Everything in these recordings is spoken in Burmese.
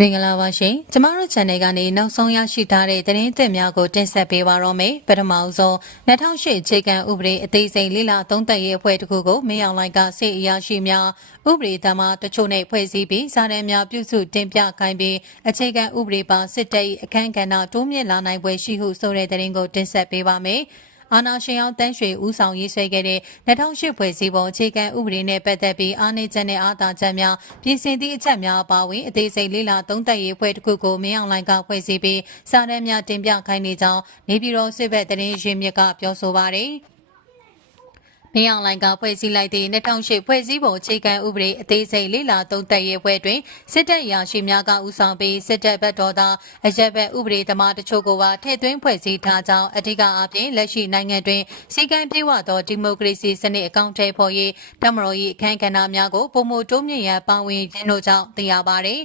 မင်္ဂလာပါရှင်ကျမတို့ channel ကနေနောက်ဆုံးရရှိထားတဲ့သတင်းသစ်များကိုတင်ဆက်ပေးပါတော့မယ်ပထမဆုံး2008အခြေခံဥပဒေအသေးစိတ်လေ့လာသုံးသပ်ရေးအဖွဲ့တစ်ခုကိုမင်းအောင်လှိုင်ကစစ်အရာရှိများဥပဒေသမားတချို့နဲ့ဖွဲ့စည်းပြီးစာတမ်းများပြုစုတင်ပြခိုင်းပြီးအခြေခံဥပဒေပါစစ်တပ်၏အခမ်းကဏ္ဍတိုးမြင့်လာနိုင်ပွဲရှိဟုဆိုတဲ့သတင်းကိုတင်ဆက်ပေးပါမယ်အာနာရှင်အောင်တန်းရွှေဦးဆောင်ရေးဆွဲခဲ့တဲ့2008ဖွဲ့စည်းပုံအခြေခံဥပဒေနဲ့ပတ်သက်ပြီးအားနည်းချက်နဲ့အားသာချက်များပြင်ဆင်သည့်အချက်များအပါအဝင်အသေးစိတ်လေးလာသုံးသပ်ရေးအဖွဲ့တစ်ခုကိုမင်းအောင်လှိုင်ကဖွဲ့စည်းပြီးစာတမ်းများတင်ပြခိုင်းနေကြောင်းနေပြည်တော်စစ်ဘက်သတင်းရင်းမြစ်ကပြောဆိုပါတယ်မင်းအောင်လှိုင်ကဖွဲ့စည်းလိုက်သည့်2008ဖွဲ့စည်းပုံအခြေခံဥပဒေအသေးစိတ်လေးလာသုံးသပ်ရေးအဖွဲ့တွင်စစ်တပ်ရာရှိများကဦးဆောင်ပြီးစစ်တပ်ဘက်တော်သားအရက်ဘက်ဥပဒေသမားတချို့ကိုပါထည့်သွင်းဖွဲ့စည်းထားကြောင်းအဓိကအပြင်လက်ရှိနိုင်ငံတွင်စီကံပြေဝသောဒီမိုကရေစီစနစ်အကောင့်ထဲပေါ်ရေးတမတော်၏အခမ်းကဏ္ဍများကိုပုံမှုတိုးမြင့်ရန်ပါဝင်ခြင်းတို့ကြောင့်သိရပါသည်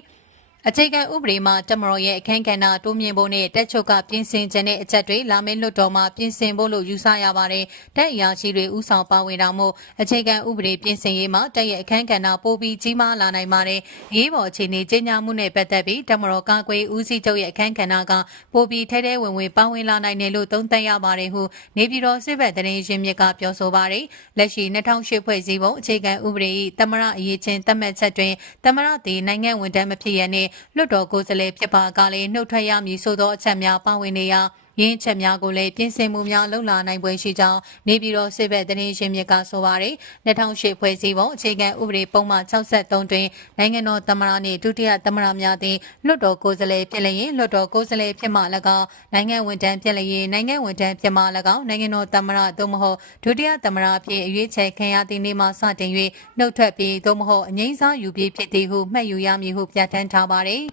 အခြေခံဥပဒေမှာတမတော်ရဲ့အခမ်းကဏ္ဍတိုးမြင့်ဖို့နဲ့တက်ချုပ်ကပြင်ဆင်ခြင်းတဲ့အချက်တွေလာမယ့်လွှတ်တော်မှာပြင်ဆင်ဖို့လို့ယူဆရပါတယ်။တက်အရာရှိတွေဥဆောင်ပါဝင်တာမို့အခြေခံဥပဒေပြင်ဆင်ရေးမှာတက်ရဲ့အခမ်းကဏ္ဍပိုပြီးကြီးမားလာနိုင်ပါတယ်။ရေးပေါ်အခြေအနေကြီးညာမှုနဲ့ပတ်သက်ပြီးတမတော်ကာကွယ်ဦးစီးချုပ်ရဲ့အခမ်းကဏ္ဍကပိုပြီးထဲထဲဝင်ဝင်ပါဝင်လာနိုင်တယ်လို့သုံးသပ်ရပါတယ်ဟုနေပြည်တော်စစ်ဘက်သတင်းရင်းမြစ်ကပြောဆိုပါတယ်။လက်ရှိ2008ဖွဲ့စည်းပုံအခြေခံဥပဒေ၏တမရအရေးချင်းသတ်မှတ်ချက်တွင်တမရသည်နိုင်ငံဝန်ထမ်းမဖြစ်ရနှင့်လွှတ်တော်ကိုယ်စားလှယ်ဖြစ်ပါကလည်းနှုတ်ထွက်ရမည်ဆိုသောအချက်များပါဝင်နေရာရင်းချက်များကိုလည်းပြင်ဆင်မှုများလှုပ်လာနိုင်ပွဲရှိကြောင်းနေပြည်တော်စစ်ဘက်သတင်းရင်းမြစ်ကဆိုပါတယ်2008ဖွဲ့စည်းပုံအခြေခံဥပဒေပုံမှန်63တွင်နိုင်ငံတော်သမ္မတနှင့်ဒုတိယသမ္မတများသည်လွှတ်တော်ကိုယ်စားလှယ်ဖြစ်လျင်လွှတ်တော်ကိုယ်စားလှယ်ဖြစ်မှ၎င်းနိုင်ငံဝန်ထမ်းဖြစ်လျင်နိုင်ငံဝန်ထမ်းဖြစ်မှ၎င်းနိုင်ငံတော်သမ္မတသို့မဟုတ်ဒုတိယသမ္မတအဖြစ်အရွေးချယ်ခံရသည့်နေ့မှစတင်၍နှုတ်ထွက်ပြီးသို့မဟုတ်အငြိမ်းစားယူပြီးဖြစ်သည်ဟုမှတ်ယူရမည်ဟုပြဋ္ဌာန်းထားပါတယ်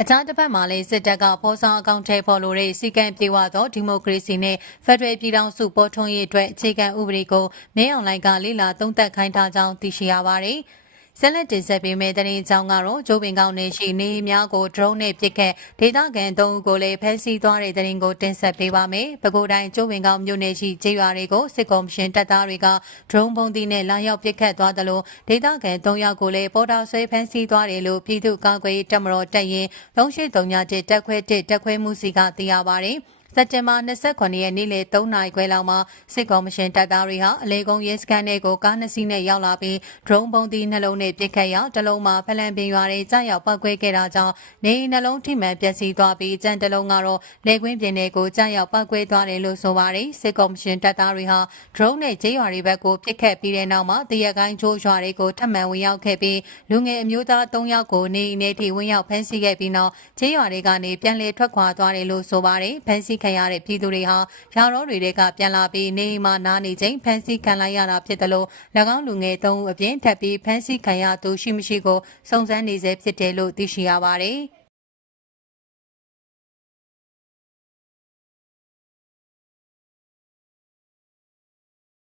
အခြားတစ်ဖက်မှာလည်းစစ်တပ်ကပေါ်ဆောင်အကောင့်ထဲပေါ်လိုတဲ့စီကံပြေဝသောဒီမိုကရေစီနဲ့ဖက်ဒရယ်ပြည်ထောင်စုပေါ်ထွန်းရေးအတွက်အခြေခံဥပဒေကိုမင်းအောင်လှိုင်ကလေ့လာသုံးသပ်ခိုင်းထားကြောင်းသိရှိရပါတယ်။ဆက်လက်တင်ဆက်ပေးမယ့်သတင်းကြောင်းကတော့ကျိုးပင်ကောင်းနေရှိနေများကို drone နဲ့ပစ်ခတ်ဒေသခံ3ဦးကိုလည်းဖမ်းဆီးသွားတဲ့သတင်းကိုတင်ဆက်ပေးပါမယ်။ပဲခူးတိုင်းကျိုးပင်ကောင်းမြို့နယ်ရှိကျေးရွာတွေကိုစစ်ကော်မရှင်တပ်သားတွေက drone ပုံသီးနဲ့လာရောက်ပစ်ခတ်သွားတယ်လို့ဒေသခံ3ယောက်ကိုလည်းပေါ်တာဆွဲဖမ်းဆီးသွားတယ်လို့ပြည်သူ့ကာကွယ်ရေးတပ်မတော်တပ်ရင်း3831တပ်ခွဲ1တပ်ခွဲမှုစီကသိရပါတယ်။စက်တင်ဘာ29ရက်နေ့လယ်3နာရီခွဲလောက်မှာစစ်ကော်မရှင်တပ်သားတွေဟာအလေကုန်းရဲစခန်းတွေကိုကား2စီးနဲ့ရောက်လာပြီး drone ပုံသီးနှလုံးနဲ့ပစ်ခတ်ရာတစ်လုံးမှာဖလန်ပင်ရွာတွေကြားရောက်ပောက်ကွဲခဲ့တာကြောင့်နေနှလုံးထိမှန်ပျက်စီးသွားပြီးကြံတစ်လုံးကတော့လေကွင်းပြင်တွေကိုကြားရောက်ပောက်ကွဲသွားတယ်လို့ဆိုပါတယ်စစ်ကော်မရှင်တပ်သားတွေဟာ drone နဲ့ကျေးရွာတွေဘက်ကိုပစ်ခတ်ပြီးတဲ့နောက်မှာတရက်ကိုင်းချိုးရွာတွေကိုထပ်မံဝင်ရောက်ခဲ့ပြီးလူငယ်အမျိုးသား3ယောက်ကိုနေအိမ်ထဲထိဝင်ရောက်ဖမ်းဆီးခဲ့ပြီးနောက်ကျေးရွာတွေကနေပြန်လည်ထွက်ခွာသွားတယ်လို့ဆိုပါတယ်ဖမ်းဆီးခံရတဲ့ပြည်သူတွေဟာရာတော်တွေကပြန်လာပြီးနေအိမ်မှာနားနေချိန်ဖမ်းဆီးခံလိုက်ရတာဖြစ်တယ်လို့၎င်းလူငယ်3ဦးအပြင်ထပ်ပြီးဖမ်းဆီးခံရသူရှိမရှိကိုစုံစမ်းနေဆဲဖြစ်တယ်လို့သိရှိရပါတယ်။